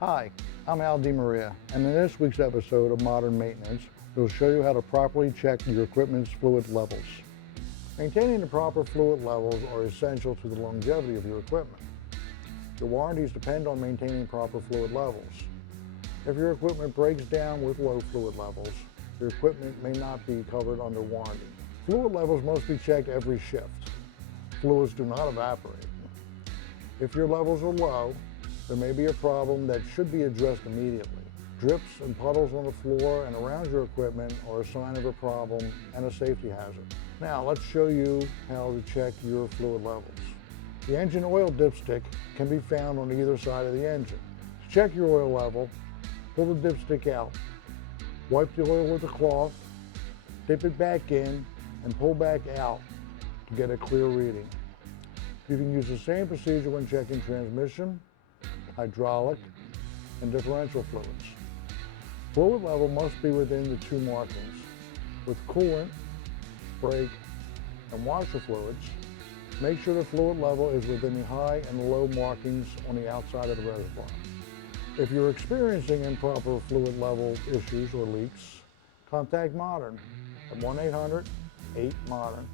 Hi, I'm Al DiMaria, and in this week's episode of Modern Maintenance, we'll show you how to properly check your equipment's fluid levels. Maintaining the proper fluid levels are essential to the longevity of your equipment. Your warranties depend on maintaining proper fluid levels. If your equipment breaks down with low fluid levels, your equipment may not be covered under warranty. Fluid levels must be checked every shift. Fluids do not evaporate. If your levels are low, there may be a problem that should be addressed immediately. Drips and puddles on the floor and around your equipment are a sign of a problem and a safety hazard. Now let's show you how to check your fluid levels. The engine oil dipstick can be found on either side of the engine. To check your oil level, pull the dipstick out. Wipe the oil with a cloth, dip it back in, and pull back out to get a clear reading. You can use the same procedure when checking transmission, hydraulic, and differential fluids. Fluid level must be within the two markings. With coolant, brake, and washer fluids, make sure the fluid level is within the high and low markings on the outside of the reservoir. If you're experiencing improper fluid level issues or leaks, contact Modern at 1-800-8-MODERN.